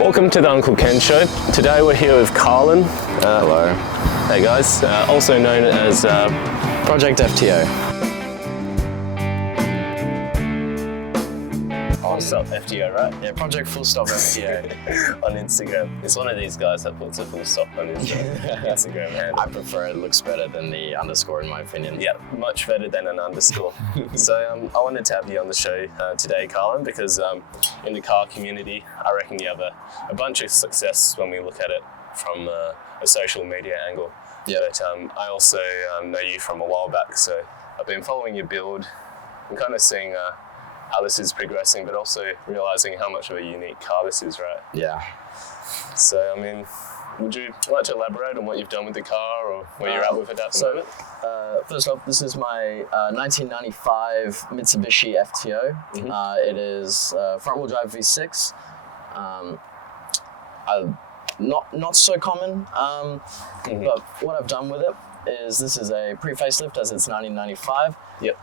Welcome to the Uncle Ken Show. Today we're here with Carlin. Hello. Hey guys, also known as Project FTO. Full Stop FTO, right? Yeah, Project Full Stop FTO. On Instagram. It's one of these guys that puts a full stop on his Instagram handle. I prefer it. Looks better than the underscore in my opinion. Yeah, much better than an underscore. So I wanted to have you on the show today, Carlin, because in the car community, I reckon you have a bunch of success when we look at it from a social media angle. Yeah. But I also know you from a while back, so I've been following your build and kind of seeing how this is progressing, but also realizing how much of a unique car this is, right? Yeah. So, I mean, would you like to elaborate on what you've done with the car or where you're at with it at the moment? First off, this is my 1995 Mitsubishi FTO. Mm-hmm. It is front-wheel drive V6. Not so common, but what I've done with it is this is a pre-facelift as it's 1995. Yep.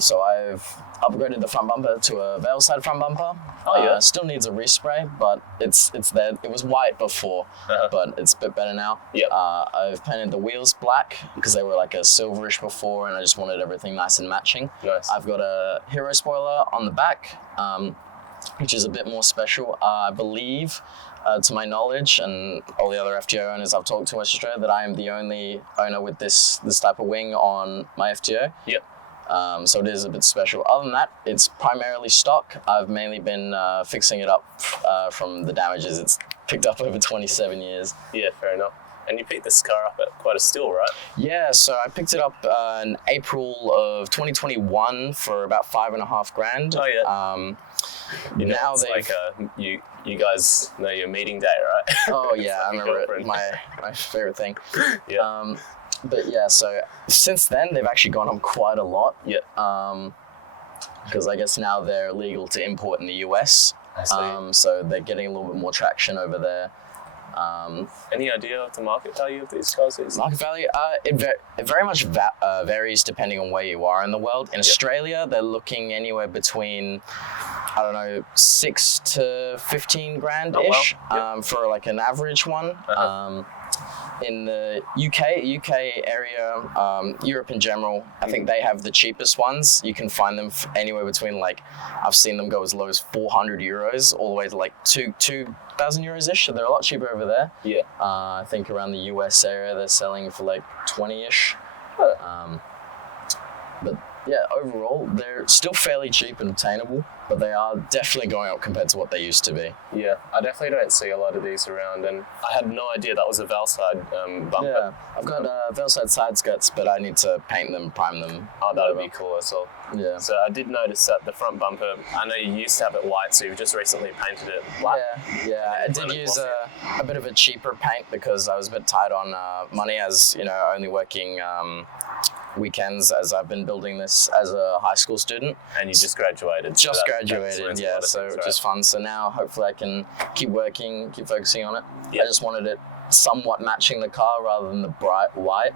So I've upgraded the front bumper to a veil side front bumper. Oh yeah. Still needs a respray, but it's there. It was white before, but it's a bit better now. Yep. I've painted the wheels black because they were like a silverish before, and I just wanted everything nice and matching. Nice. I've got a hero spoiler on the back, which is a bit more special. I believe, to my knowledge, and all the other FTO owners I've talked to in West Australia, that I am the only owner with this type of wing on my FTO. Yep. So it is a bit special. Other than that, it's primarily stock. I've mainly been fixing it up from the damages it's picked up over 27 years. Yeah, fair enough. And you picked this car up at quite a steal, right? Yeah, so I picked it up in April of 2021 for about $5,500. Oh yeah. You know, now it's they've... like you guys know your meeting day, right? Oh yeah, I remember it. girlfriend. My favorite thing. Yeah. But yeah, so since then they've actually gone up quite a lot. Yeah. Because I guess now they're legal to import in the US. I see. So they're getting a little bit more traction over there. Any idea of the market value of these cars is? Market value, it very much varies depending on where you are in the world. In Australia, they're looking anywhere between, I don't know, 6 to 15 grand ish. Oh, wow. For like an average one. In the UK area, Europe in general, I think they have the cheapest ones. You can find them anywhere between, like, I've seen them go as low as 400 euros all the way to like 2,000 euros ish. So they're a lot cheaper over there. Yeah. I think around the US area they're selling for like 20-ish. But yeah, overall they're still fairly cheap and obtainable, but they are definitely going up compared to what they used to be. Yeah, I definitely don't see a lot of these around, and I had no idea that was a Valside bumper. Yeah, I've got Velside side skirts, but I need to paint them, prime them. Oh, that would be cool as well. Yeah. So I did notice that the front bumper, I know you used to have it white, so you've just recently painted it black. Yeah. I did use a bit of a cheaper paint because I was a bit tight on money, as you know, only working weekends as I've been building this as a high school student. And you just graduated. Just so graduated, yeah, so things, right? just fun. So now hopefully I can keep working, keep focusing on it. Yeah. I just wanted it somewhat matching the car rather than the bright white,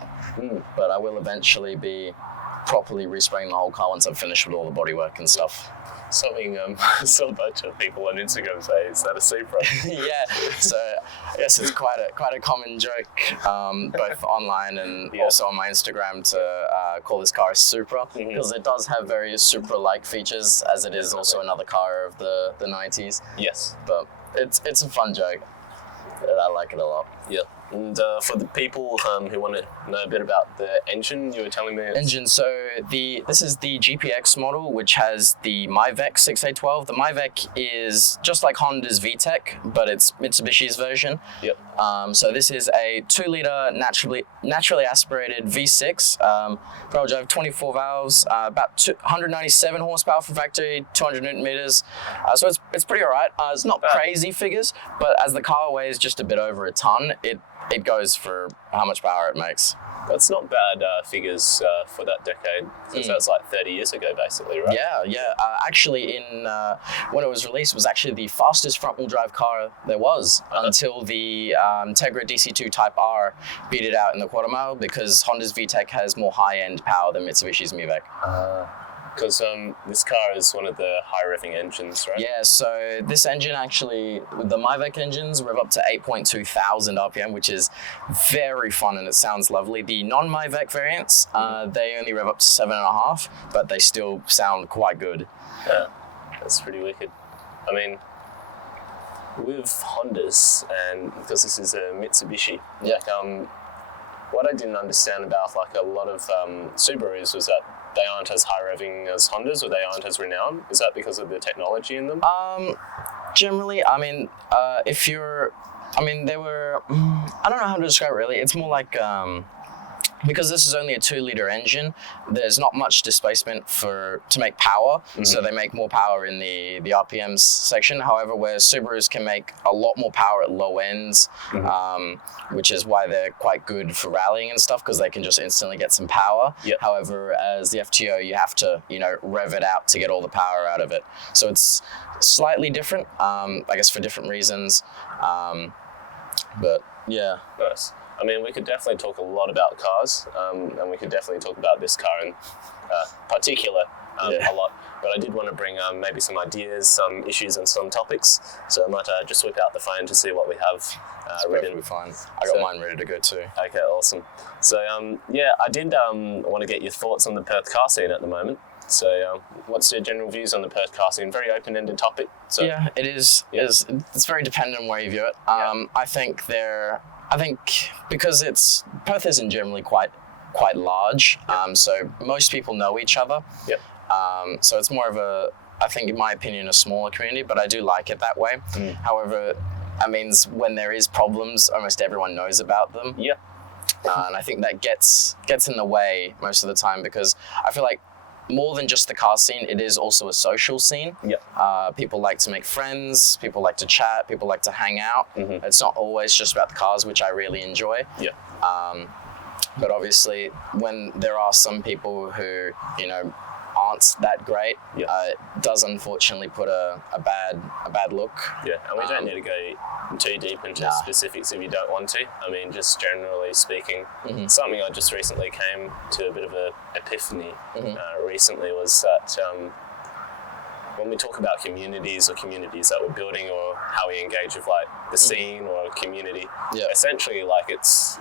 but I will eventually be properly respraying the whole car once I've finished with all the bodywork and stuff. Something I saw a bunch of people on Instagram say, is that a Supra? Yeah, so I guess it's quite a common joke, both online and also on my Instagram, to call this car a Supra, because it does have various Supra-like features, as it is also another car of the 90s. Yes. But it's a fun joke. I like it a lot. Yeah. And for the people who want to know a bit about the engine, you were telling me... Engine, so this is the GPX model, which has the Myvec 6A12. The Myvec is just like Honda's VTEC, but it's Mitsubishi's version. Yep. So this is a 2-liter naturally aspirated V6, front-wheel drive, 24 valves, about 197 horsepower from factory, 200 Newton meters. So it's pretty all right. It's not crazy figures, but as the car weighs just a bit over a ton, it goes for how much power it makes. That's not bad figures for that decade, because that's like 30 years ago, basically, right? Yeah. Actually, when it was released, it was actually the fastest front-wheel drive car there was until the Tegra DC2 Type R beat it out in the quarter mile, because Honda's VTEC has more high-end power than Mitsubishi's Myvec. Because this car is one of the high revving engines, right? Yeah, so this engine actually, the MyVec engines rev up to 8.2 thousand RPM, which is very fun and it sounds lovely. The non-MyVec variants, they only rev up to 7.5, but they still sound quite good. Yeah, that's pretty wicked. I mean, with Hondas, and because this is a Mitsubishi, like, what I didn't understand about like a lot of Subarus was that they aren't as high revving as Hondas, or they aren't as renowned. Is that because of the technology in them? Generally, I mean, they were, I don't know how to describe it really. It's more like, because this is only a 2-liter engine, there's not much displacement to make power, so they make more power in the RPMs section. However, where Subarus can make a lot more power at low ends, which is why they're quite good for rallying and stuff, because they can just instantly get some power. Yep. However, as the FTO, you have to, rev it out to get all the power out of it. So it's slightly different, I guess for different reasons. But yeah. Nice. I mean, we could definitely talk a lot about cars, and we could definitely talk about this car in particular a lot. But I did want to bring maybe some ideas, some issues, and some topics. So I might just whip out the phone to see what we have written. Fine. I got mine ready to go too. Okay, awesome. So I did want to get your thoughts on the Perth car scene at the moment. So what's your general views on the Perth car scene? Very open-ended topic. So, yeah, it is. Yeah. It's very dependent on where you view it. I think because Perth isn't generally quite large, so most people know each other. Yep. So it's more of I think in my opinion, a smaller community, but I do like it that way. However, that means when there is problems, almost everyone knows about them. Yeah. And I think that gets in the way most of the time, because I feel like more than just the car scene, it is also a social scene. Yeah. People like to make friends, people like to chat, people like to hang out. It's not always just about the cars, which I really enjoy. Yeah. But obviously, when there are some people who, aren't that great, it does unfortunately put a bad look. Yeah, and we don't need to go too deep into specifics if you don't want to. I mean, just generally speaking, something I just recently came to a bit of an epiphany recently was that when we talk about communities or communities that we're building, or how we engage with like the scene or a community, essentially like it's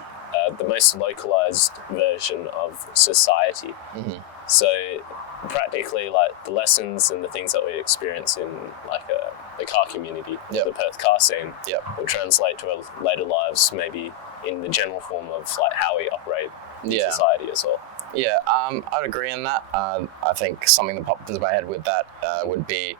the most localized version of society. So practically, like the lessons and the things that we experience in like the car community, the Perth car scene, will translate to our later lives, maybe in the general form of like how we operate in society as well. Yeah, I'd agree on that. I think something that popped into my head with that would be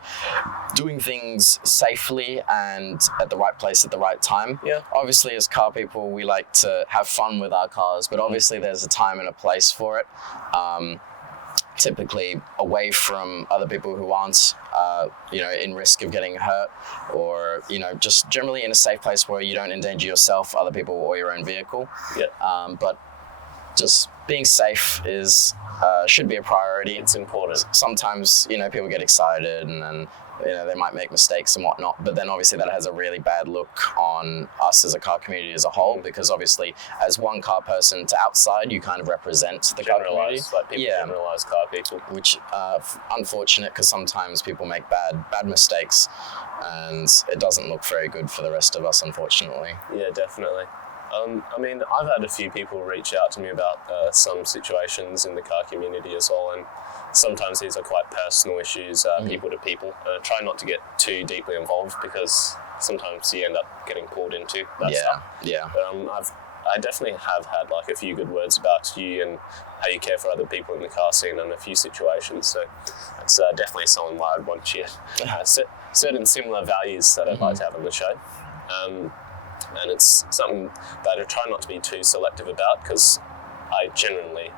doing things safely and at the right place at the right time. Yeah. Obviously, as car people, we like to have fun with our cars, but obviously there's a time and a place for it. Typically away from other people who aren't, in risk of getting hurt, or, just generally in a safe place where you don't endanger yourself, other people, or your own vehicle. Yeah. But just being safe should be a priority. It's important. Sometimes, people get excited and then, they might make mistakes and whatnot, but then obviously that has a really bad look on us as a car community as a whole, because obviously as one car person to outside, you kind of represent the car community. Like people generalize car people. Which, unfortunate, because sometimes people make bad mistakes, and it doesn't look very good for the rest of us, unfortunately. Yeah, definitely. I mean, I've had a few people reach out to me about some situations in the car community as well, and sometimes these are quite personal issues, people to people. Try not to get too deeply involved, because sometimes you end up getting pulled into that stuff. Yeah. But I definitely have had like a few good words about you and how you care for other people in the car scene in a few situations. So it's definitely something where I'd want you certain similar values that I'd like to have on the show. And it's something that I try not to be too selective about, because I genuinely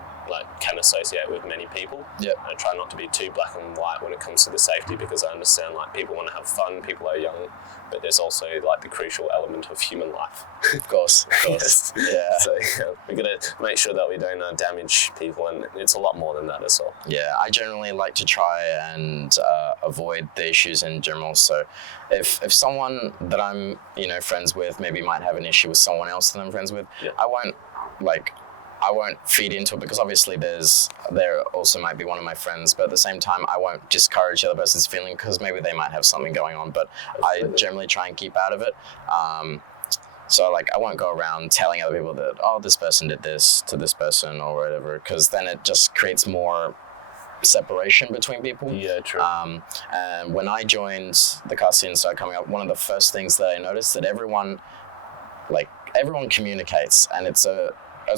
can associate with many people. Yep. I try not to be too black and white when it comes to the safety, because I understand people want to have fun, people are young, but there's also the crucial element of human life. Of course. Yes. Yeah. So we got to make sure that we don't damage people, and it's a lot more than that as well. Yeah, I generally like to try and avoid the issues in general. So if someone that I'm friends with maybe might have an issue with someone else that I'm friends with, I won't I won't feed into it, because obviously there also might be one of my friends, but at the same time, I won't discourage the other person's feeling, because maybe they might have something going on, but I generally try and keep out of it. So like, I won't go around telling other people that, oh, this person did this to this person or whatever, because then it just creates more separation between people. Yeah, true. And when I joined the car scene and started coming up, one of the first things that I noticed that everyone communicates, and it's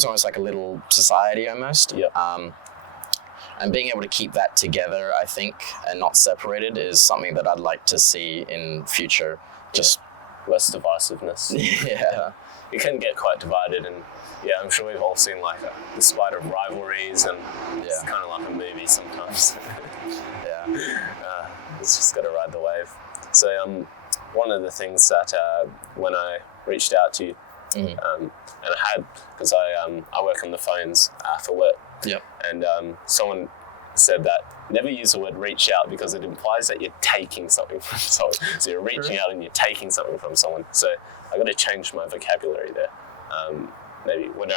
almost like a little society almost. Yeah. And being able to keep that together, I think, and not separated, is something that I'd like to see in future. Just less divisiveness. Yeah. You can get quite divided, and yeah, I'm sure we've all seen like the spider of rivalries, and it's kind of like a movie sometimes. Yeah. It's just got to ride the wave. So one of the things that when I reached out to you, and I had, because I work on the phones for work. Yep. And someone said that never use the word reach out, because it implies that you're taking something from someone. So you're reaching out and you're taking something from someone. So I got to change my vocabulary there. Maybe when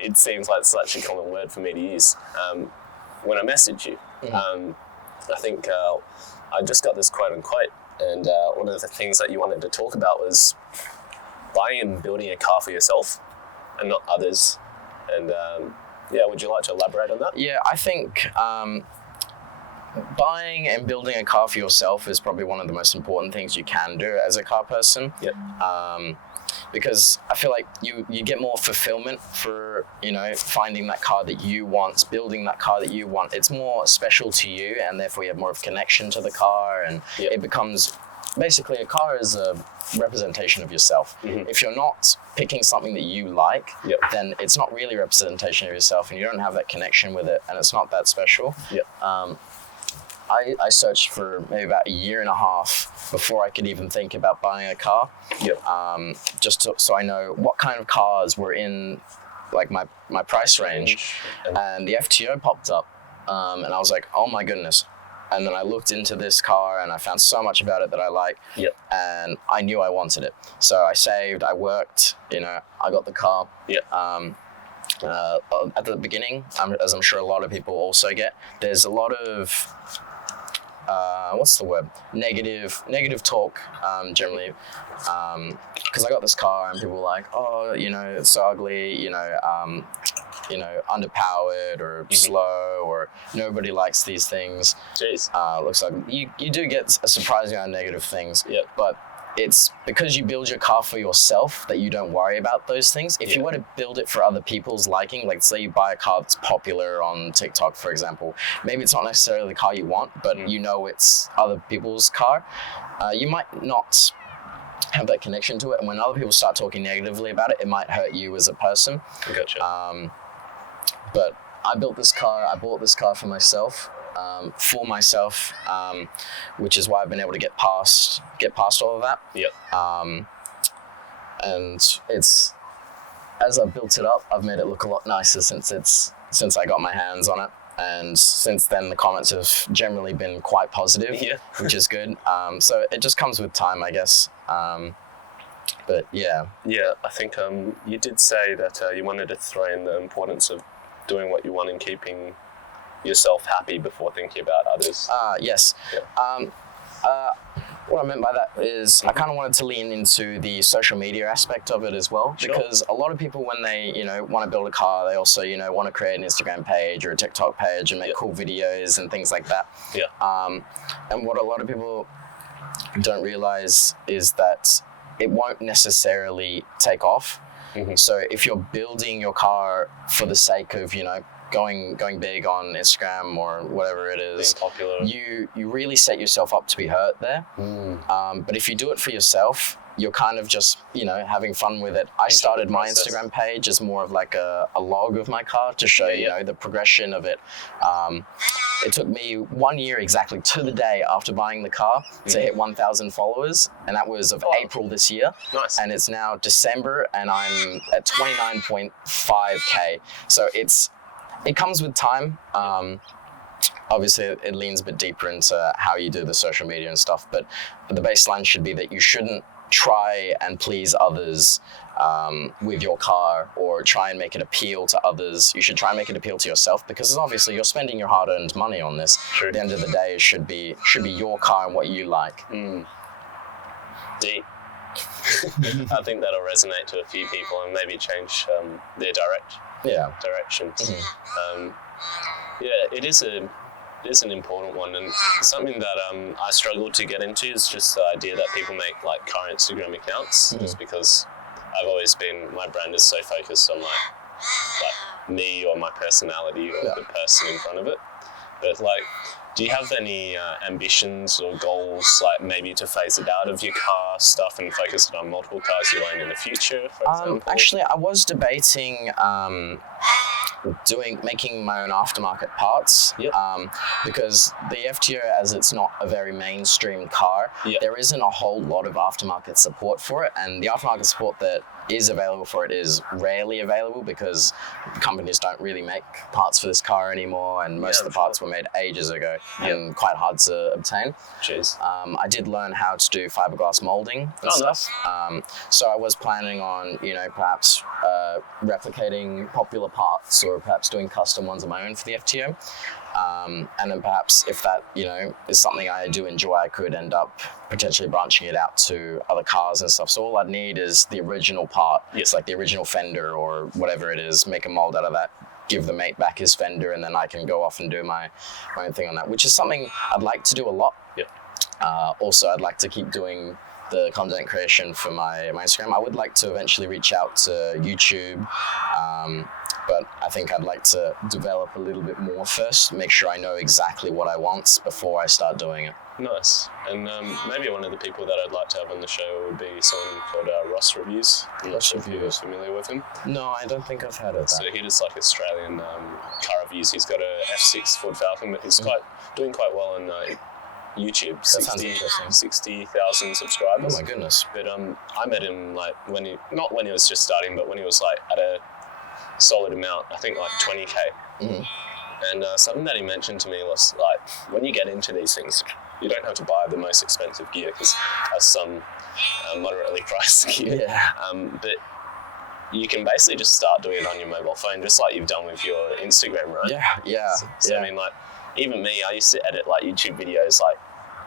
it seems like such a common word for me to use. When I message you, I think I just got this quote unquote, and one of the things that you wanted to talk about was buying and building a car for yourself and not others. And would you like to elaborate on that? Yeah, I think buying and building a car for yourself is probably one of the most important things you can do as a car person. Yep. Because I feel like you get more fulfillment for, finding that car that you want, building that car that you want. It's more special to you, and therefore you have more of a connection to the car, and it becomes, basically, a car is a representation of yourself. If you're not picking something that you like, then it's not really a representation of yourself, and you don't have that connection with it, and it's not that special. I searched for maybe about a year and a half before I could even think about buying a car. So I know what kind of cars were in like my price range. And the FTO popped up, and I was like, oh my goodness. And then I looked into this car, and I found so much about it that I like, and I knew I wanted it. So I saved, I worked, I got the car. At the beginning, as I'm sure a lot of people also get, there's a lot of what's the word? Negative talk, generally, because I got this car and people were like, oh, it's so ugly, underpowered or slow, or nobody likes these things. Jeez. Looks like you do get a surprising amount of negative things, but it's because you build your car for yourself that you don't worry about those things. If you were to build it for other people's liking, like say you buy a car that's popular on TikTok, for example, maybe it's not necessarily the car you want, but it's other people's car, you might not have that connection to it. And when other people start talking negatively about it, it might hurt you as a person. Gotcha. But I bought this car for myself. Which is why I've been able to get past all of that. And it's, as I've built it up, I've made it look a lot nicer since I got my hands on it. And since then, the comments have generally been quite positive, which is good. So it just comes with time, I guess. But yeah. Yeah, I think you did say that you wanted to throw in the importance of doing what you want and keeping yourself happy before thinking about others. Yes. What I meant by that is I kind of wanted to lean into the social media aspect of it as well, because a lot of people, when they want to build a car, they also want to create an Instagram page or a TikTok page and make cool videos and things like that. And what a lot of people don't realize is that it won't necessarily take off. So if you're building your car for the sake of going big on Instagram or whatever it is, being popular, you really set yourself up to be hurt there. But if you do it for yourself, you're kind of just having fun with it. I started my Instagram page as more of like a log of my car to show the progression of it. It took me 1 year exactly to the day after buying the car to hit 1,000 followers, and that was of April this year. Nice. And it's now December, and I'm at 29.5K. So it comes with time. Obviously, it leans a bit deeper into how you do the social media and stuff, but the baseline should be that you shouldn't try and please others with your car, or try and make it appeal to others. You should try and make it appeal to yourself, because obviously you're spending your hard-earned money on this. True. At the end of the day, it should be your car and what you like. Deep. I think that'll resonate to a few people and maybe change their directions. It is an important one, and something that I struggle to get into is just the idea that people make like car Instagram accounts, just because I've always been, my brand is so focused on like me or my personality or the person in front of it. But like, do you have any ambitions or goals, like maybe to phase it out of your car stuff and focus it on multiple cars you own in the future, for example? Actually, I was debating making my own aftermarket parts, because the FTO, as it's not a very mainstream car, there isn't a whole lot of aftermarket support for it, and the aftermarket support that is available for it is rarely available, because companies don't really make parts for this car anymore, and most of the parts were made ages ago and quite hard to obtain. Cheers. I did learn how to do fiberglass molding and stuff. Nice. So I was planning on, perhaps replicating popular parts, or perhaps doing custom ones of my own for the FTO. And then perhaps if that, is something I do enjoy, I could end up potentially branching it out to other cars and stuff. So all I'd need is the original part. It's like the original fender or whatever it is, make a mold out of that, give the mate back his fender, and then I can go off and do my own thing on that, which is something I'd like to do a lot. Also, I'd like to keep doing the content creation for my Instagram. I would like to eventually reach out to YouTube, but I think I'd like to develop a little bit more first, make sure I know exactly what I want before I start doing it. Nice. And maybe one of the people that I'd like to have on the show would be someone called Ross Reviews. I'm not sure if you're familiar with him. No, I don't think I've heard of that. So he does like Australian car reviews. He's got a F6 Ford Falcon, but he's doing quite well on YouTube. That sounds interesting. 60,000 subscribers. Oh my goodness. But I met him like not when he was just starting, but when he was like at a solid amount, I think like 20k. And something that he mentioned to me was like, when you get into these things, you don't have to buy the most expensive gear, because there's some moderately priced gear. But you can basically just start doing it on your mobile phone, just like you've done with your Instagram, right? So I mean, like, even me, I used to edit like YouTube videos like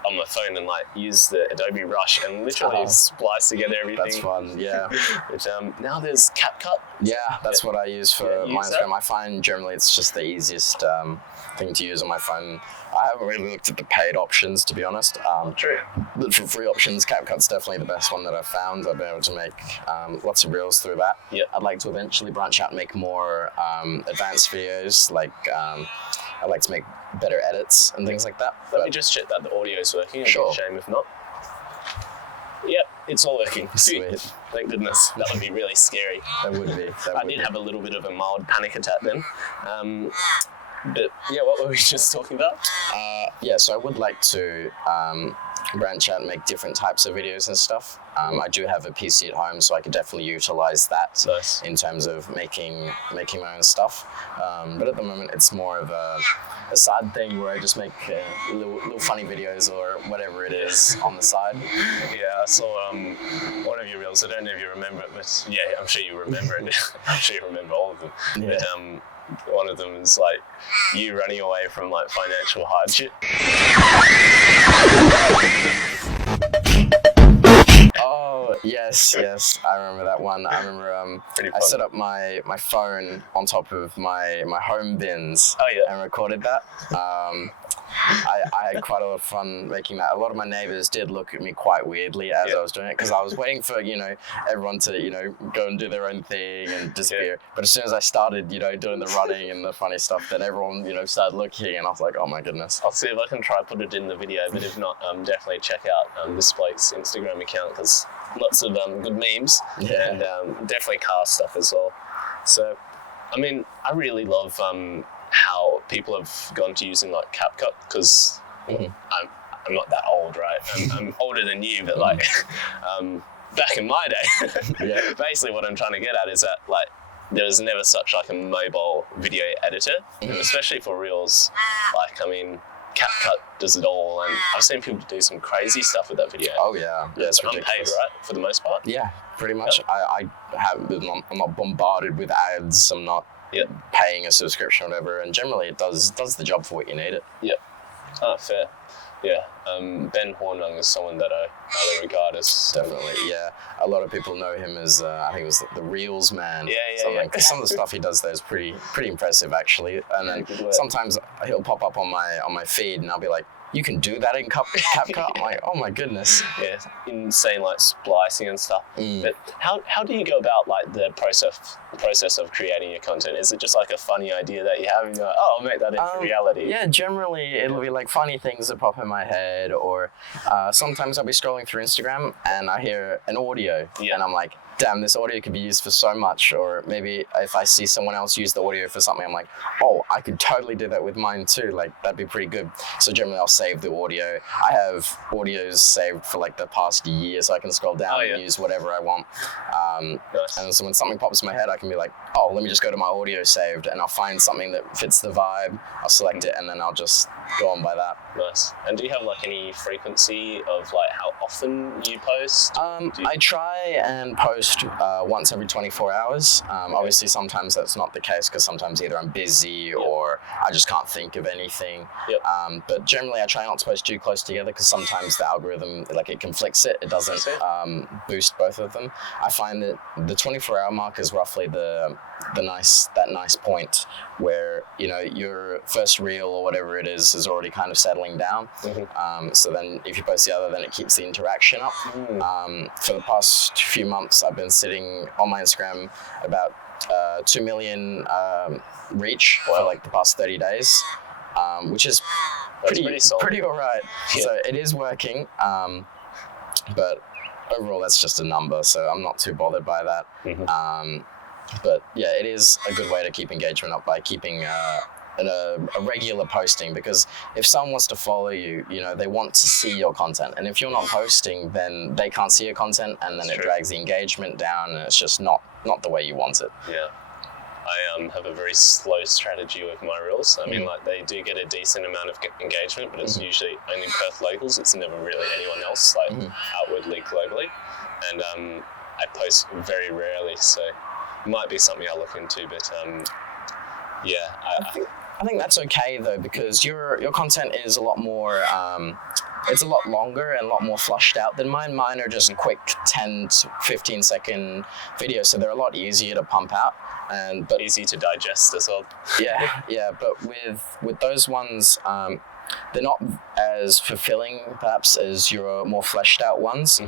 on my phone and like use the Adobe Rush and literally splice together everything. That's fun, Which now there's CapCut. That's what I use for my Instagram. I find generally it's just the easiest thing to use on my phone. I haven't really looked at the paid options, to be honest. True. But for free options, CapCut's definitely the best one that I've found. I've been able to make lots of reels through that. I'd like to eventually branch out and make more advanced videos. Like I'd like to make better edits and things like that. Let me just check that the audio's working. Sure. It'd be a shame if not. Yep, it's all working. Sweet. Thank goodness. That would be really scary. That would be. I did have a little bit of a mild panic attack then. But yeah, what were we just talking about? So I would like to branch out and make different types of videos and stuff. I do have a PC at home, so I could definitely utilize that in terms of making my own stuff. But at the moment, it's more of a side thing where I just make little funny videos or whatever it is on the side. Yeah, I saw one of your reels. I don't know if you remember it, but yeah, I'm sure you remember it. I'm sure you remember all of them. Yeah. But one of them is like you running away from like financial hardship. Oh, yes, I remember that one. I remember I set up my phone on top of my home bins and recorded that. I had quite a lot of fun making that. A lot of my neighbors did look at me quite weirdly as I was doing it, because I was waiting for, everyone to, go and do their own thing and disappear. But as soon as I started, doing the running and the funny stuff, then everyone, started looking, and I was like, oh my goodness. I'll see if I can try put it in the video, but if not, definitely check out this bloke's Instagram account, because lots of good memes and definitely car stuff as well. So, I mean, I really love how people have gone to using like CapCut, because I'm not that old, right? I'm older than you, but like back in my day, basically what I'm trying to get at is that like there was never such like a mobile video editor, and especially for reels. Like, I mean, CapCut does it all, and I've seen people do some crazy stuff with that video. Oh yeah, It's ridiculous. unpaid, right, for the most part? Yeah, pretty much. I'm not bombarded with ads. I'm not Yep. paying a subscription or whatever, and generally it does the job for what you need it. Yep. Oh, fair. Yeah. Ben Hornung is someone that I highly regard as... Definitely, yeah. A lot of people know him as, I think it was the Reels man. Yeah. Some of the stuff he does there is pretty impressive, actually. And then good work. sometimes he'll pop up on my feed, and I'll be like, you can do that in CapCut? I'm like, oh my goodness. Yeah, insane like splicing and stuff. Mm. But how do you go about like the process of creating your content? Is it just like a funny idea that you have and you're like, oh, I'll make that into reality? Yeah, generally it'll be like funny things that pop in my head, or sometimes I'll be scrolling through Instagram and I hear an audio and I'm like, damn, this audio could be used for so much. Or maybe if I see someone else use the audio for something, I'm like, oh, I could totally do that with mine too. Like, that'd be pretty good. So generally I'll save the audio. I have audios saved for like the past year, so I can scroll down and use whatever I want. Nice. And so when something pops in my head, I can be like, oh, let me just go to my audio saved, and I'll find something that fits the vibe. I'll select it, and then I'll just go on by that. Nice. And do you have like any frequency of like how often you post? I try and post once every 24 hours. Obviously, sometimes that's not the case because sometimes either I'm busy or I just can't think of anything. Yep. But generally, I try not to post too close together because sometimes the algorithm, like, it conflicts it. It doesn't boost both of them. I find that the 24-hour mark is roughly that nice point where, you know, your first reel or whatever it is already kind of settling down. Mm-hmm. So then if you post the other, then it keeps the interaction up. For the past few months, I've been sitting on my Instagram about 2 million reach for like the past 30 days, which is pretty all right. Yeah. So it is working, but overall that's just a number, so I'm not too bothered by that. Mm-hmm. But yeah, it is a good way to keep engagement up by keeping a regular posting, because if someone wants to follow you, you know, they want to see your content, and if you're not posting, then they can't see your content, and then it drags the engagement down, and it's just not the way you want it. Yeah. I have a very slow strategy with my reels. I mean, like, they do get a decent amount of engagement, but it's usually only Perth locals. It's never really anyone else, like outwardly globally. And I post very rarely, so it might be something I'll look into. But I think that's okay though, because your content is a lot more. It's a lot longer and a lot more flushed out than mine. Mine are just quick 10 to 15 second videos, so they're a lot easier to pump out. But easy to digest as well. Yeah. But with those ones, they're not as fulfilling perhaps as your more fleshed out ones.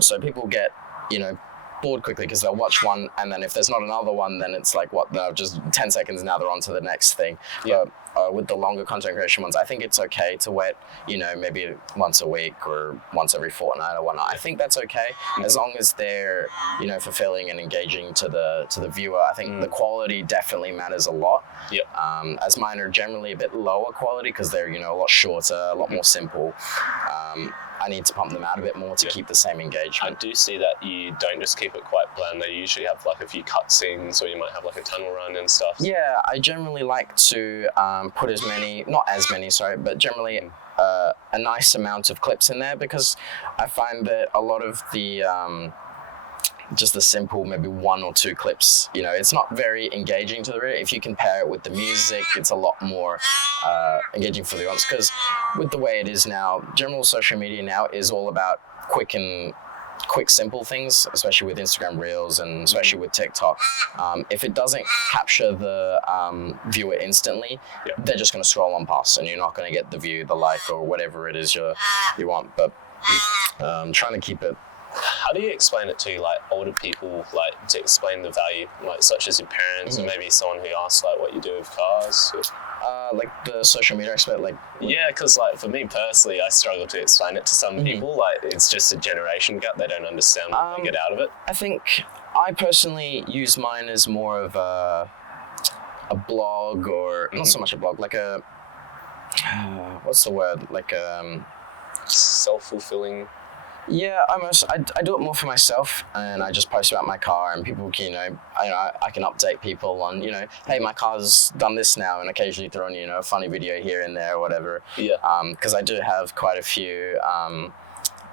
So people get, you know, bored quickly because they'll watch one, and then if there's not another one, then it's like, what, they're just 10 seconds now they're on to the next thing. But with the longer content creation ones, I think it's okay to wait, you know, maybe once a week or once every fortnight or whatnot. I think that's okay, as long as they're, you know, fulfilling and engaging to the viewer. I think the quality definitely matters a lot. As mine are generally a bit lower quality because they're, you know, a lot shorter, a lot more simple. I need to pump them out a bit more to keep the same engagement. I do see that you don't just keep it quite bland. They usually have like a few cut scenes, or you might have like a tunnel run and stuff. Yeah, I generally like to put but generally a nice amount of clips in there, because I find that a lot of the just the simple maybe 1 or 2 clips, you know, it's not very engaging to the reader. If you compare it with the music, it's a lot more engaging for the audience, because with the way it is now, general social media now is all about quick simple things, especially with Instagram Reels and especially with TikTok. If it doesn't capture the viewer instantly, they're just going to scroll on past, and you're not going to get the view, the like, or whatever it is you want. But trying to keep it. How do you explain it to like older people, like to explain the value, like such as your parents, or maybe someone who asks like what you do with cars? Like the social media aspect, like. Yeah, because like for me personally, I struggle to explain it to some people. Like, it's just a generation gap; they don't understand what they get out of it. I think I personally use mine as more of a blog, or not so much a blog, like a what's the word, like self-fulfilling. Yeah, I do it more for myself, and I just post about my car, and people can, I can update people on, hey, my car's done this now, and occasionally throw in, a funny video here and there or whatever. Yeah. Because I do have quite a few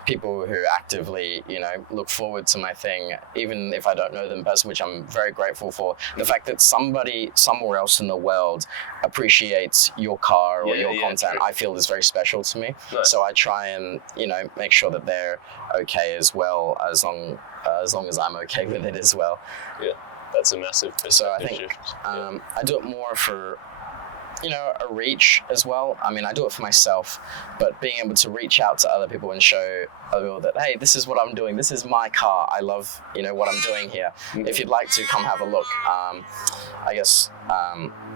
people who actively, look forward to my thing, even if I don't know them in person, which I'm very grateful for. The fact that somebody somewhere else in the world appreciates your car or your content, true. I feel is very special to me. Nice. So I try and, make sure that they're okay as well, as long as I'm okay with it as well. Yeah, that's a massive perspective. So I think I do it more for, a reach as well. I mean, I do it for myself, but being able to reach out to other people and show other people that, hey, this is what I'm doing. This is my car. I love, what I'm doing here. Mm-hmm. If you'd like to come have a look, I guess,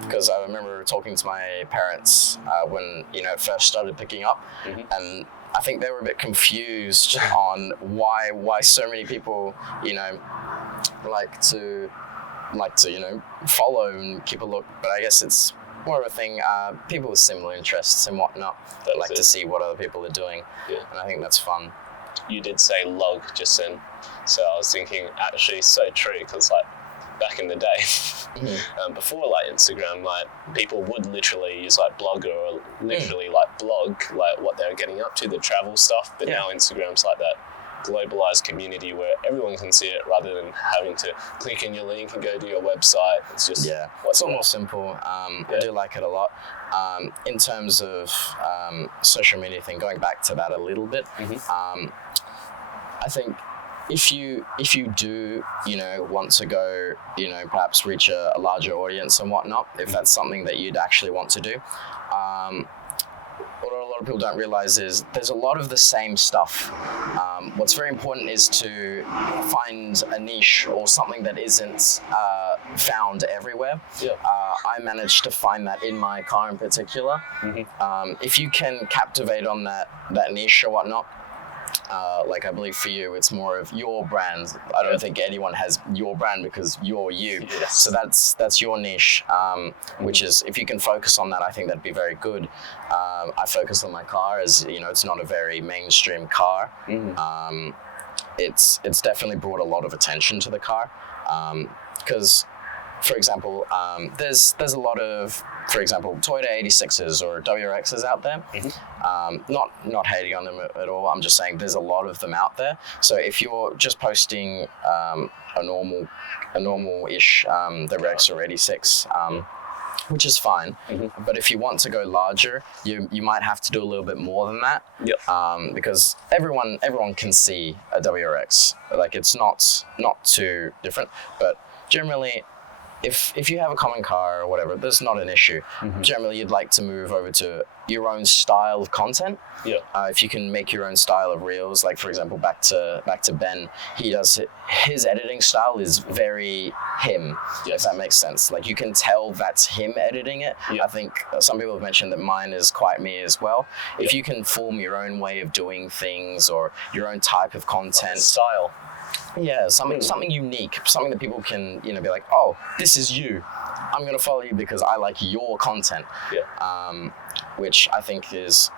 because I remember talking to my parents when, it first started picking up, mm-hmm. and I think they were a bit confused on why so many people, like to follow and keep a look. But I guess it's more of a thing, people with similar interests and whatnot that like to see what other people are doing. Yeah. And I think that's fun. You did say log just then, so I was thinking actually so true, because like back in the day, mm-hmm. Before like Instagram, like people would literally use like Blogger or literally like blog like what they were getting up to, the travel stuff, but now Instagram's like that globalized community where everyone can see it rather than having to click in your link and go to your website. It's just it's all more simple. I do like it a lot. In terms of social media thing, going back to that a little bit, mm-hmm. I think if you do want to go perhaps reach a larger audience and whatnot, if that's something that you'd actually want to do, what a lot of people don't realize is there's a lot of the same stuff. What's very important is to find a niche or something that isn't found everywhere. Yeah. I managed to find that in my car in particular. Mm-hmm. If you can captivate on that niche or whatnot, like I believe for you, it's more of your brand. I don't think anyone has your brand because you're you. Yes. So that's your niche, which is, if you can focus on that, I think that'd be very good. I focus on my car as, it's not a very mainstream car. Mm-hmm. It's definitely brought a lot of attention to the car, because, for example, there's a lot of, for example, Toyota 86s or WRXs out there. Mm-hmm. Not hating on them at all. I'm just saying there's a lot of them out there. So if you're just posting a normal-ish WRX or 86, which is fine. Mm-hmm. But if you want to go larger, you might have to do a little bit more than that. Yep. Because everyone can see a WRX. Like, it's not too different, but generally, if you have a common car or whatever, there's not an issue. Mm-hmm. Generally, you'd like to move over to your own style of content. Yeah. If you can make your own style of reels, like for example, back to Ben, he does his editing style is very him. Yes. If that makes sense. Like, you can tell that's him editing it. Yeah. I think some people have mentioned that mine is quite me as well. Yeah. If you can form your own way of doing things or your own type of content, like style. Yeah, something unique, something that people can, be like, oh, this is you. I'm gonna follow you because I like your content. Yeah. Which I think is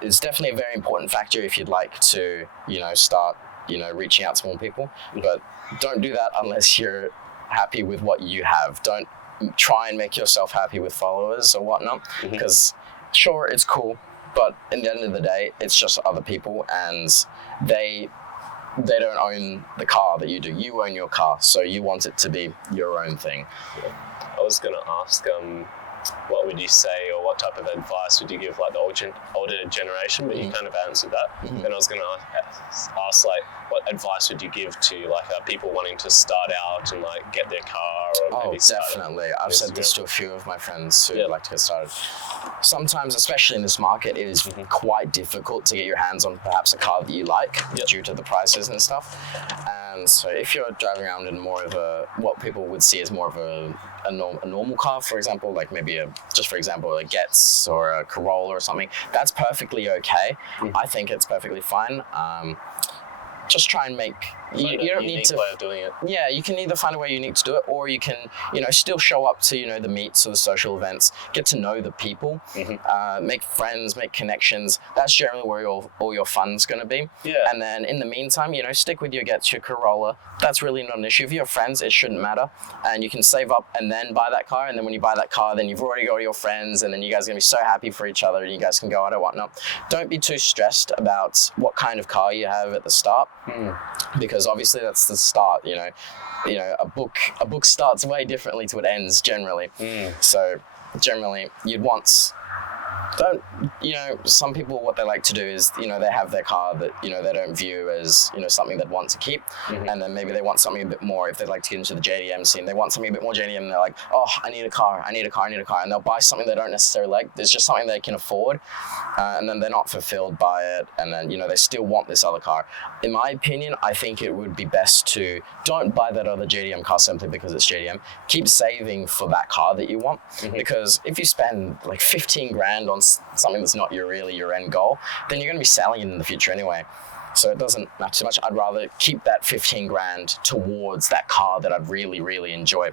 definitely a very important factor if you'd like to, start, reaching out to more people. But don't do that unless you're happy with what you have. Don't try and make yourself happy with followers or whatnot, because sure, it's cool, but at the end of the day, it's just other people, and they don't own the car that you do. You own your car, so you want it to be your own thing. Yeah. I was going to ask, what would you say, or what type of advice would you give like the older generation? But you kind of answered that. Mm-hmm. And I was going to ask, like, what advice would you give to like people wanting to start out and like get their car? Or maybe definitely. I've said this to a few of my friends who would like to get started. Sometimes, especially in this market, it is quite difficult to get your hands on perhaps a car that you like due to the prices and stuff. And so if you're driving around in more of what people would see as more of a normal car, for example, like maybe a Getz or a Corolla or something, that's perfectly okay. I think it's perfectly fine. Just try and make you don't need to. Way of doing it. Yeah, you can either find a way unique to do it, or you can, still show up to, the meets or the social events, get to know the people, make friends, make connections. That's generally where all your fun's going to be. Yeah. And then in the meantime, stick with your Corolla. That's really not an issue. If you have friends, it shouldn't matter. And you can save up and then buy that car. And then when you buy that car, then you've already got your friends, and then you guys are going to be so happy for each other, and you guys can go out and whatnot. Don't be too stressed about what kind of car you have at the start, because obviously that's the start. A book starts way differently to it ends generally. So generally you'd want. Some people, what they like to do is, they have their car that, they don't view as, something they'd want to keep. And then maybe they want something a bit more. If they'd like to get into the JDM scene, they want something a bit more JDM, and they're like, oh, I need a car. And they'll buy something they don't necessarily like. It's just something they can afford. And then they're not fulfilled by it. And then, they still want this other car. In my opinion, I think it would be best to don't buy that other JDM car simply because it's JDM. Keep saving for that car that you want. Because if you spend like 15 grand on something that's not your end goal, then you're going to be selling it in the future anyway. So it doesn't matter too much. I'd rather keep that 15 grand towards that car that I'd really, really enjoy.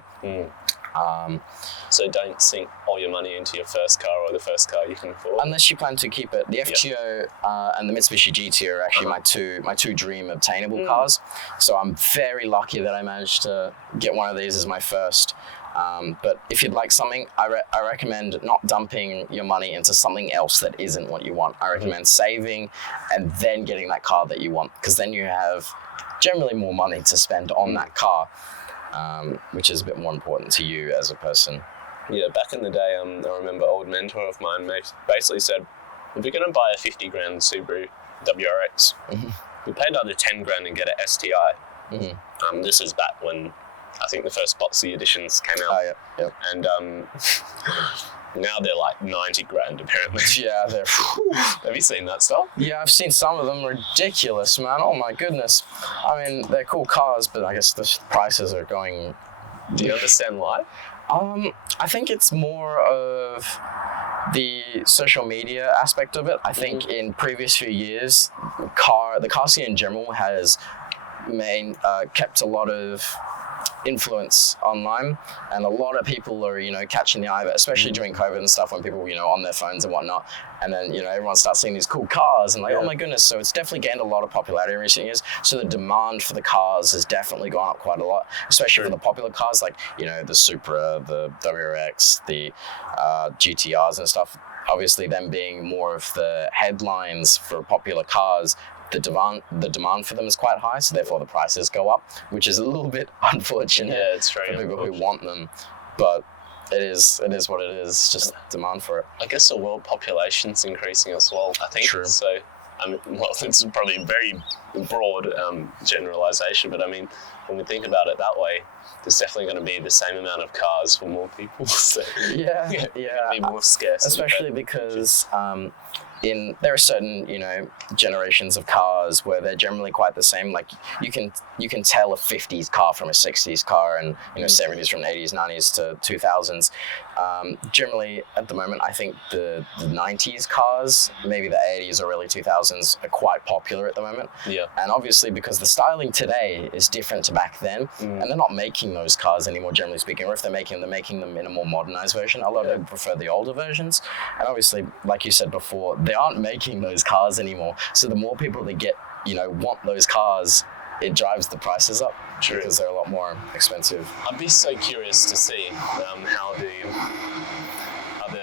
So don't sink all your money into your first car or the first car you can afford. Unless you plan to keep it. The FTO and the Mitsubishi GT are actually my two dream obtainable cars. So I'm very lucky that I managed to get one of these as my first. But if you'd like something, I recommend not dumping your money into something else that isn't what you want. I recommend saving and then getting that car that you want, because then you have generally more money to spend on that car, which is a bit more important to you as a person. Yeah, back in the day, I remember an old mentor of mine basically said, if you're going to buy a 50 grand Subaru WRX, you pay another 10 grand and get an STI. This is back when I think the first Boxy editions came out. Oh, yeah. And now they're like 90 grand apparently. Yeah, they're... Have you seen that stuff? Yeah, I've seen some of them. Ridiculous, man. Oh my goodness. I mean, they're cool cars, but I guess the prices are going... Do you understand why? I think it's more of the social media aspect of it. I think in previous few years, the car scene in general has kept a lot of influence online, and a lot of people are catching the eye of it, especially during COVID and stuff, when people on their phones and whatnot, and then everyone starts seeing these cool cars and oh my goodness. So it's definitely gained a lot of popularity in recent years. So the demand for the cars has definitely gone up quite a lot, especially for the popular cars like the Supra, the WRX, the GTRs and stuff. Obviously them being more of the headlines for popular cars, the demand for them is quite high, so therefore the prices go up, which is a little bit unfortunate for people who want them. But it is what it is. It's just demand for it. I guess the world population's increasing as well, I think. True. So, it's probably a very broad generalization, but I mean, when we think about it that way, there's definitely going to be the same amount of cars for more people. So yeah. Be more scarce. Especially because there are certain generations of cars where they're generally quite the same. Like you can tell a 50s car from a 60s car, and 70s from 80s, 90s to 2000s. Generally at the moment, I think the 90s cars, maybe the 80s or early 2000s, are quite popular at the moment. Yeah. And obviously because the styling today is different to back then, and they're not making those cars anymore, generally speaking, or if they're making them in a more modernized version. A lot of people prefer the older versions, and obviously, like you said before, they aren't making those cars anymore. So the more people that get, want those cars, it drives the prices up. True. Because they're a lot more expensive. I'd be so curious to see how the other,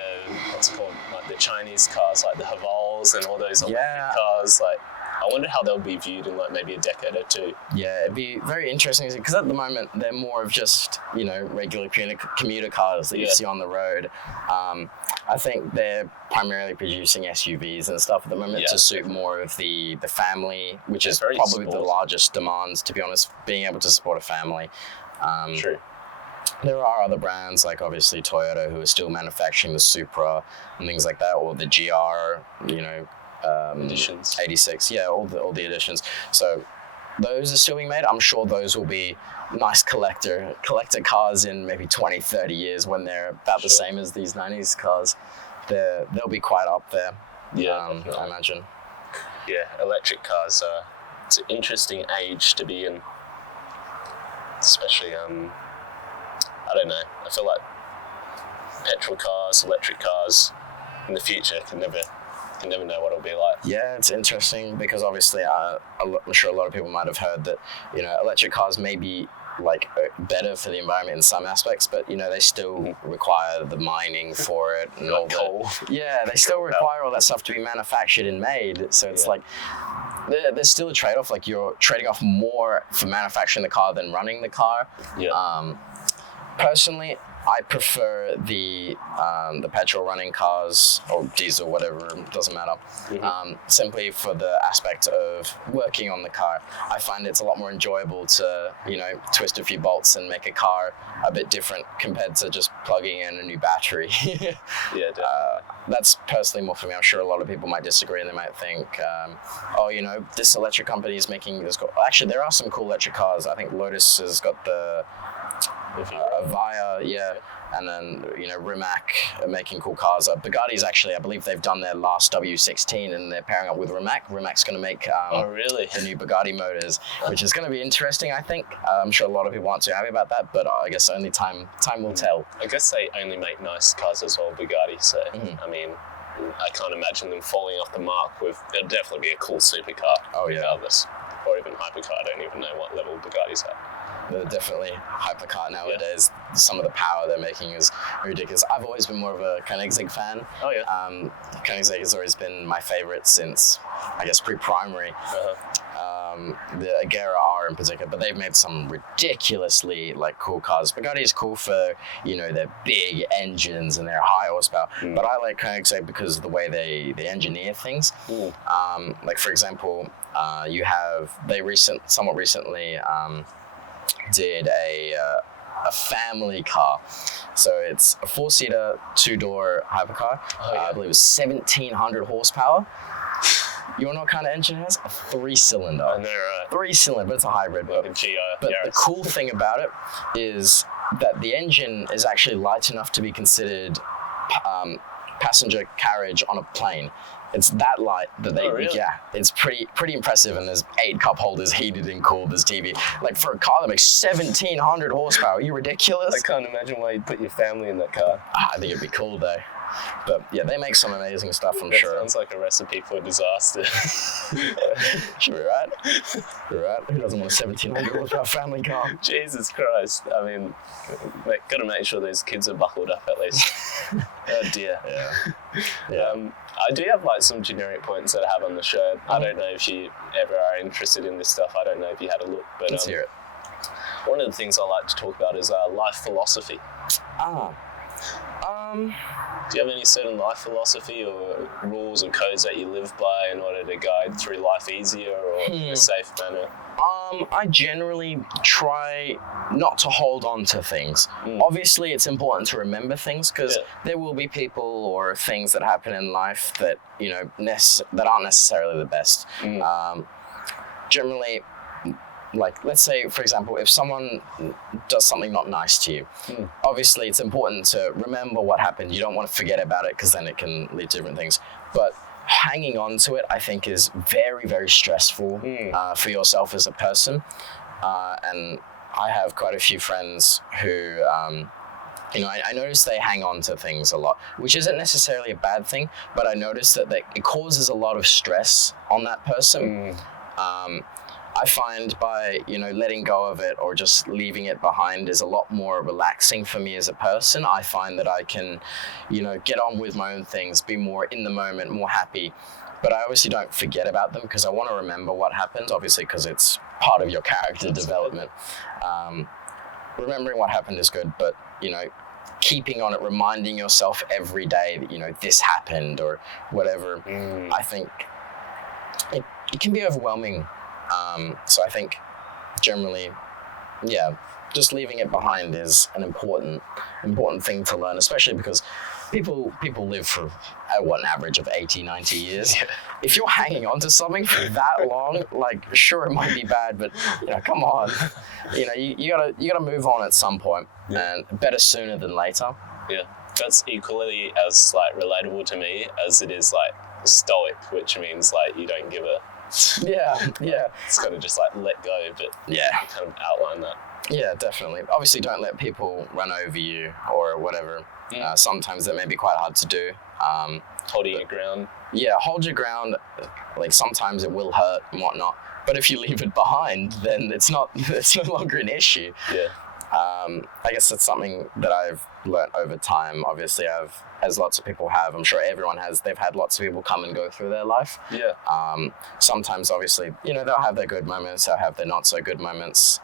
what's it called, like the Chinese cars, like the Havals and all those electric cars, like, I wonder how they'll be viewed in like maybe a decade or two. Yeah, it'd be very interesting because at the moment they're more of just regular commuter cars that you see on the road. I think they're primarily producing SUVs and stuff at the moment to suit more of the family, which is probably the largest demands, to be honest, being able to support a family. True. There are other brands like obviously Toyota who are still manufacturing the Supra and things like that, or the GR, editions. 86, all the editions. So those are still being made. I'm sure those will be nice collector cars in maybe 20, 30 years when they're about the same as these 90s cars. They'll be quite up there. Yeah, I imagine. Yeah, electric cars are it's an interesting age to be in, especially I don't know. I feel like petrol cars, electric cars in the future can never know what it'll be like. Yeah, it's interesting because obviously I'm sure a lot of people might have heard that, electric cars may be like better for the environment in some aspects, but they still require the mining for it and all coal. Yeah, they still require all that stuff to be manufactured and made. So it's like there's still a trade-off. Like you're trading off more for manufacturing the car than running the car. Yeah. Personally, I prefer the petrol running cars or diesel, whatever, doesn't matter. Simply for the aspect of working on the car. I find it's a lot more enjoyable to, twist a few bolts and make a car a bit different compared to just plugging in a new battery. Yeah, definitely. That's personally more for me. I'm sure a lot of people might disagree and they might think, this electric company is making this. Actually, there are some cool electric cars. I think Lotus has got the Via, and then Rimac are making cool cars. Bugatti's actually, I believe they've done their last W16 and they're pairing up with Rimac. Rimac's going to make the new Bugatti motors, which is going to be interesting. I think I'm sure a lot of people aren't too happy about that, but I guess only time will tell. I guess they only make nice cars as well, Bugatti. So I mean, I can't imagine them falling off the mark. It'll definitely be a cool supercar. Regardless, or even hypercar. I don't even know what level Bugatti's at. They're definitely hypercar nowadays. Yeah. Some of the power they're making is ridiculous. I've always been more of a Koenigsegg fan. Oh yeah. Koenigsegg has always been my favorite since, I guess, pre-primary. The Agera R in particular, but they've made some ridiculously cool cars. Bugatti is cool for their big engines and their high horsepower, but I like Koenigsegg because of the way they engineer things. For example, somewhat recently did a family car. So it's a 4-seater, 2-door hypercar. I believe it was 1,700 horsepower. You know what kind of engine it has? A 3-cylinder. I know, right? 3-cylinder, but it's a hybrid. But the cool thing about it is that the engine is actually light enough to be considered passenger carriage on a plane. It's that light that they, it's pretty impressive, and there's 8 cup holders, heated and cooled, there's TV. For a car that makes 1,700 horsepower, are you ridiculous? I can't imagine why you'd put your family in that car. I think it'd be cool though. But yeah, they make some amazing stuff, I'm sure. Sounds like a recipe for disaster. Should be right. Who doesn't want a 1,700 horsepower family car? Jesus Christ. I mean, gotta make sure those kids are buckled up at least. Oh dear. Yeah. I do have some generic points that I have on the show. I don't know if you ever are interested in this stuff. I don't know if you had a look, but let's hear it. One of the things I like to talk about is life philosophy. Do you have any certain life philosophy or rules or codes that you live by in order to guide through life easier or in a safe manner? I generally try not to hold on to things. Obviously, it's important to remember things because there will be people or things that happen in life that that aren't necessarily the best. Generally, let's say, for example, if someone does something not nice to you, obviously it's important to remember what happened. You don't want to forget about it because then it can lead to different things. But hanging on to it, I think, is very, very stressful for yourself as a person. And I have quite a few friends who, I notice they hang on to things a lot, which isn't necessarily a bad thing, but I notice that it causes a lot of stress on that person. I find by, letting go of it or just leaving it behind is a lot more relaxing for me as a person. I find that I can, get on with my own things, be more in the moment, more happy. But I obviously don't forget about them because I want to remember what happened, obviously, because it's part of your character development. Remembering what happened is good, but, keeping on it, reminding yourself every day that, this happened or whatever, I think it can be overwhelming. So I think generally, just leaving it behind is an important thing to learn, especially because people live for an average of 80, 90 years. If you're hanging on to something for that long, sure, it might be bad, but come on, you gotta move on at some point, and better sooner than later. Yeah, that's equally as relatable to me as it is stoic, which means you don't give a Yeah. It's kind of just like let go, but Yeah. kind of outline that. Yeah, definitely. Obviously, don't let people run over you or whatever. Sometimes that may be quite hard to do. Holding your ground. Yeah, hold your ground. Like sometimes it will hurt and whatnot, but if you leave it behind, then it's no longer an issue. Yeah. I guess that's something that I've learnt over time. Obviously, as lots of people have, I'm sure everyone has, they've had lots of people come and go through their life. Yeah. Sometimes, obviously, they'll have their good moments, they'll have their not so good moments.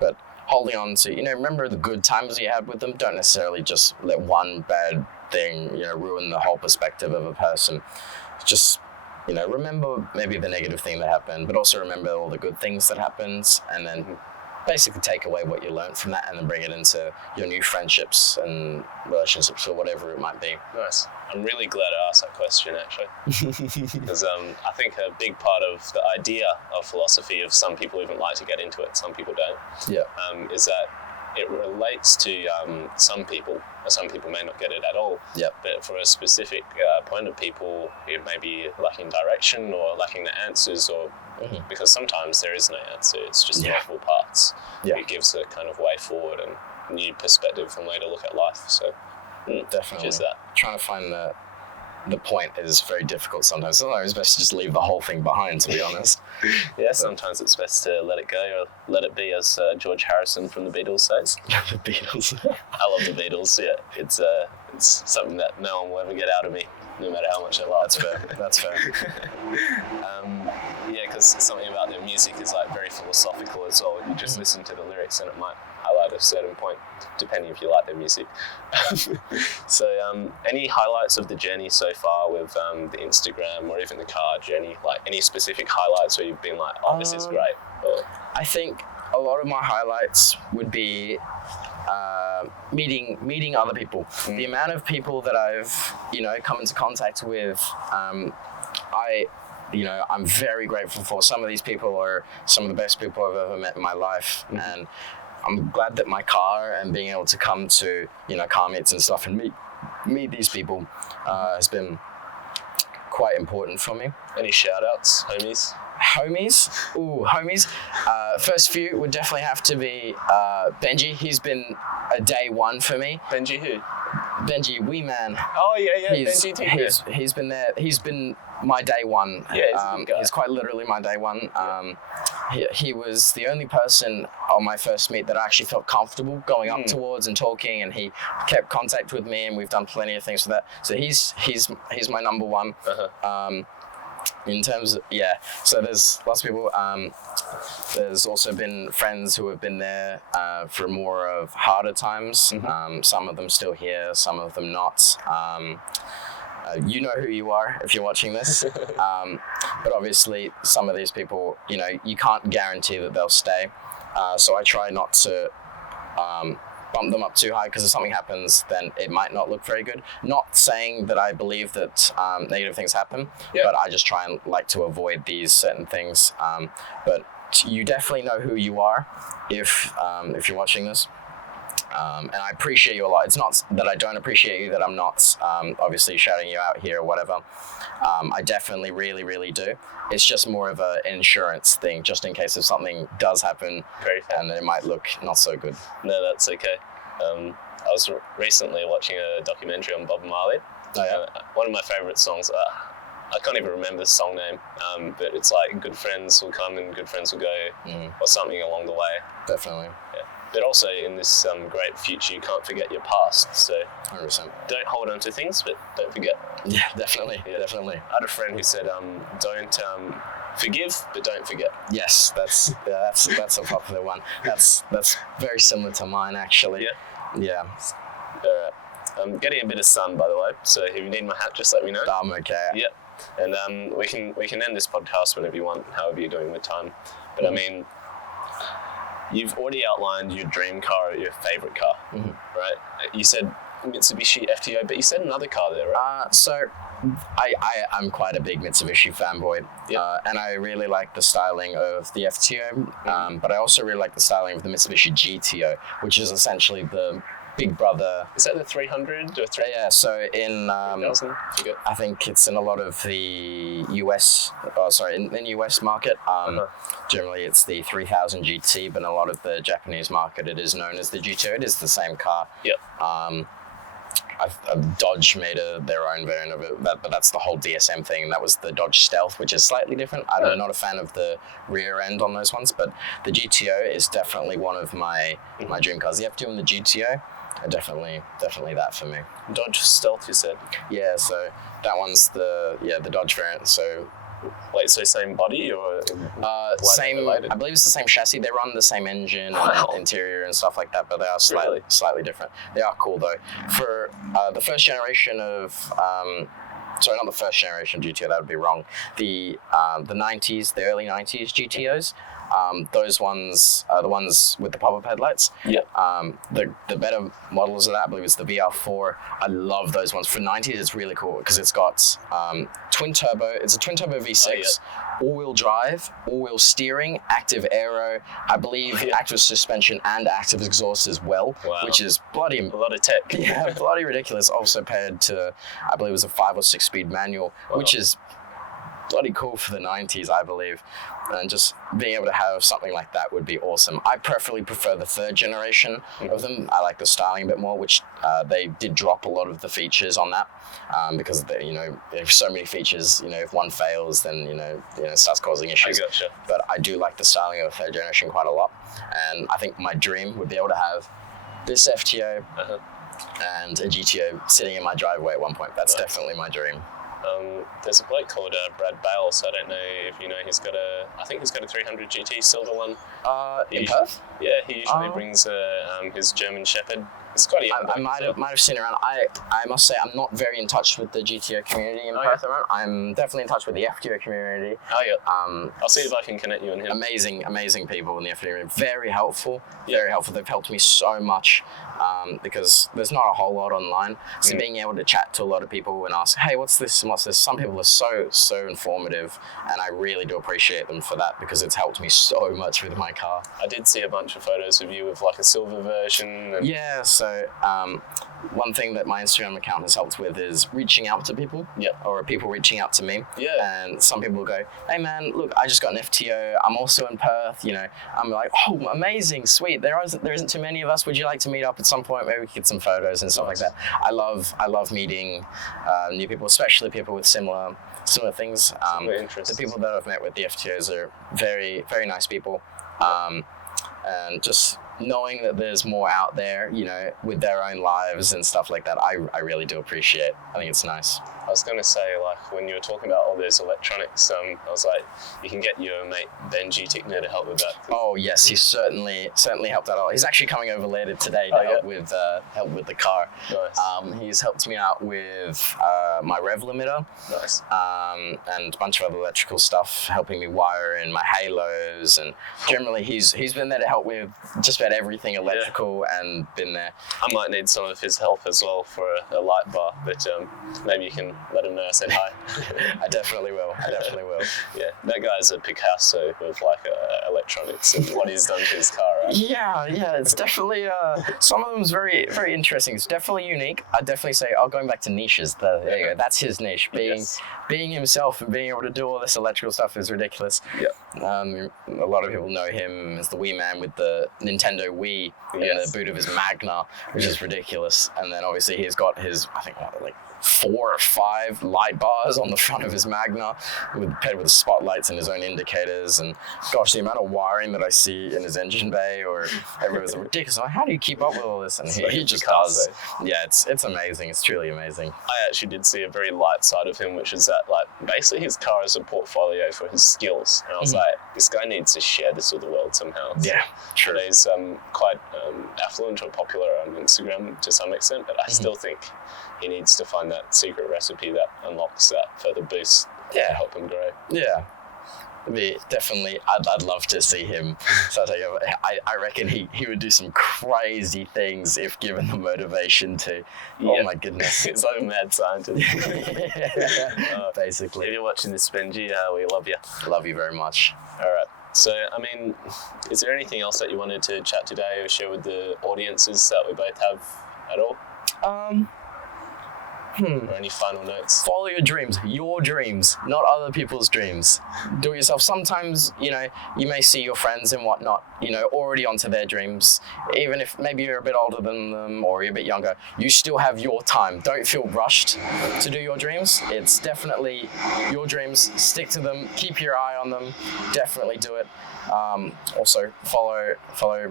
But holding on to, remember the good times you had with them. Don't necessarily just let one bad thing, ruin the whole perspective of a person. Just, remember maybe the negative thing that happened, but also remember all the good things that happened, and then basically take away what you learned from that and then bring it into your new friendships and relationships or whatever it might be. Nice. I'm really glad I asked that question, actually, because I think a big part of the idea of philosophy, of some people even like to get into it, some people don't, is that it relates to some people, or some people may not get it at all. Yep. But for a specific point of people, it may be lacking direction or lacking the answers, or because sometimes there is no answer, it's just multiple parts. Yeah. It gives a kind of way forward and new perspective and way to look at life. So definitely. Just that. Trying to find the point is very difficult sometimes. Sometimes it's best to just leave the whole thing behind, to be honest. Yeah, sometimes it's best to let it go or let it be, as George Harrison from the Beatles says. The Beatles. I love the Beatles, yeah. It's something that no one will ever get out of me, no matter how much I like. That's fair. Yeah, because something about their music is like very philosophical as well. You just listen to the lyrics and it might highlight a certain point, depending if you like their music. So any highlights of the journey so far with the Instagram or even the car journey, like any specific highlights where you've been like, oh, this is great? Or... I think a lot of my highlights would be meeting other people. The amount of people that I've come into contact with, I'm very grateful for. Some of these people are some of the best people I've ever met in my life, and I'm glad that my car and being able to come to car meets and stuff and meet these people has been quite important for me. Any shout outs, homies? Homies. First few would definitely have to be Benji. He's been a day one for me. Benji who? Benji, wee man. Oh yeah, Benji too. He's been there. He's been my day one. Yeah, he's quite literally my day one. He was the only person on my first meet that I actually felt comfortable going up towards and talking, and he kept contact with me, and we've done plenty of things for that. So he's my number one. In terms of, so there's lots of people. There's also been friends who have been there for more of harder times. Some of them still here, some of them not. You know who you are if you're watching this. But obviously some of these people, you can't guarantee that they'll stay. So I try not to bump them up too high, because if something happens, then it might not look very good. Not saying that I believe that negative things happen, but I just try and like to avoid these certain things. But you definitely know who you are if you're watching this. And I appreciate you a lot. It's not that I don't appreciate you, that I'm not obviously shouting you out here or whatever. I definitely really, really do. It's just more of an insurance thing, just in case if something does happen and it might look not so good. No, that's okay. I was recently watching a documentary on Bob Marley. One of my favourite songs, I can't even remember the song name, but it's like good friends will come and good friends will go, or something along the way. Definitely. Yeah. But also in this great future, you can't forget your past. So 100%. Don't hold on to things, but don't forget. Yeah, definitely. Definitely. I had a friend who said, don't forgive, but don't forget. Yes, that's a popular one. That's very similar to mine, actually. Yeah. All right. I'm getting a bit of sun, by the way. So if you need my hat, just let me know. I'm okay. Yep. And we can end this podcast whenever you want, however you're doing with time. But I mean, you've already outlined your dream car or your favourite car, right? You said Mitsubishi FTO, but you said another car there, right? So I'm quite a big Mitsubishi fanboy, and I really like the styling of the FTO, but I also really like the styling of the Mitsubishi GTO, which is essentially the big brother. Is that the 300 or 3,000? Yeah, so in Forget. I think it's in a lot of the US, in the US market. Generally, it's the 3000 GT, but in a lot of the Japanese market, it is known as the GTO. It is the same car. Yep. Dodge made their own variant of it, but that's the whole DSM thing. That was the Dodge Stealth, which is slightly different. I'm not a fan of the rear end on those ones, but the GTO is definitely one of my dream cars. The F2 and the GTO are definitely that for me. Dodge Stealth, you said? Yeah, so that one's the Dodge variant. So wait, so same body or same? Related? I believe it's the same chassis. They run the same engine and interior and stuff like that, but they are slightly different. They are cool though. For the first generation of sorry, not the first generation GTO. That would be wrong. The 90s, the early 90s GTOs. Those ones are the ones with the pop-up headlights. Yeah. The better models of that, I believe it's the VR4. I love those ones. For 90s, it's really cool because it's got twin turbo. It's a twin turbo V6, all-wheel drive, all-wheel steering, active aero. I believe active suspension and active exhaust as well, which is bloody a lot of tech. Yeah, bloody ridiculous. Also paired to, I believe it was a 5 or 6 speed manual, which is bloody cool for the 90s, I believe. And just being able to have something like that would be awesome. I prefer the third generation of them. I like the styling a bit more, which they did drop a lot of the features on that because there's so many features. If one fails, then it starts causing issues. I gotcha. But I do like the styling of the third generation quite a lot, and I think my dream would be able to have this FTO and a GTO sitting in my driveway at one point. That's definitely my dream. There's a bloke called Brad Bales. I don't know if you know. I think he's got a 300 GT silver one. In Perth? Yeah, he usually brings his German Shepherd. It's quite a young I might have seen around. I must say I'm not very in touch with the GTO community in Perth. Yeah. I'm definitely in touch with the FTO community. Oh yeah. I'll see if I can connect you and him. Amazing people in the FTO community. Very helpful. Very helpful. They've helped me so much because there's not a whole lot online. So being able to chat to a lot of people and ask, hey, what's this and what's this? Some people are so informative, and I really do appreciate them for that because it's helped me so much with my car. I did see a bunch of photos of you with like a silver version. Yeah. So one thing that my Instagram account has helped with is reaching out to people, or people reaching out to me. Yeah. And some people will go, hey man, look, I just got an FTO. I'm also in Perth. I'm like, oh, amazing, sweet. There isn't too many of us. Would you like to meet up at some point? Maybe we could get some photos and stuff like that. I love meeting new people, especially people with similar things. The people that I've met with the FTOs are very, very nice people. And just knowing that there's more out there, with their own lives and stuff like that, I really do appreciate. I think it's nice. I was going to say, like, when you were talking about all those electronics, I was like, you can get your mate Benji Tickner to help with that. Oh yes, he certainly helped out a lot. He's actually coming over later today to help with the car. Nice. He's helped me out with my rev limiter. Nice. And a bunch of other electrical stuff, helping me wire in my halos, and generally he's been there to help with just about everything electrical and been there. I might need some of his help as well for a light bar, but maybe you can let him know I said hi. I definitely will. Yeah, that guy's a Picasso with like electronics and what he's done to his car. Right? Yeah, it's definitely some of them is very, very interesting. It's definitely unique. I'd definitely say, going back to niches. There you go. That's his niche. Being himself and being able to do all this electrical stuff is ridiculous. Yeah. A lot of people know him as the Wii man with the Nintendo Wii in the boot of his Magna, which is ridiculous. And then obviously he's got his, I think, 4 or 5 light bars on the front of his Magna, paired with spotlights and his own indicators. And gosh, the amount of wiring that I see in his engine bay or everywhere is ridiculous. I'm like, how do you keep up with all this? And he just does. Yeah, it's amazing. It's truly amazing. I actually did see a very light side of him, which is that basically his car is a portfolio for his skills. And I was like, this guy needs to share this with the world somehow. Yeah, true. He's quite affluent or popular on Instagram to some extent, but I still think he needs to find that secret recipe that unlocks that further boost to help him grow. Yeah. Definitely, I'd love to see him. So I reckon he would do some crazy things if given the motivation to. Oh my goodness. It's like a mad scientist. Basically. If you're watching this, Benji, we love you. Love you very much. All right. So, I mean, is there anything else that you wanted to chat today or share with the audiences that we both have at all? Or any final notes? Follow your dreams, not other people's dreams. Do it yourself. Sometimes, you may see your friends and whatnot, already onto their dreams. Even if maybe you're a bit older than them or you're a bit younger, you still have your time. Don't feel rushed to do your dreams. It's definitely your dreams. Stick to them. Keep your eye on them. Definitely do it. Also, follow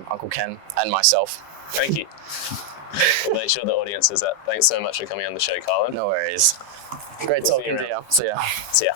Uncle Ken and myself. Thank you. We'll make sure the audience is that. Thanks so much for coming on the show, Carlin. No worries. Great talking to you. See ya. See ya.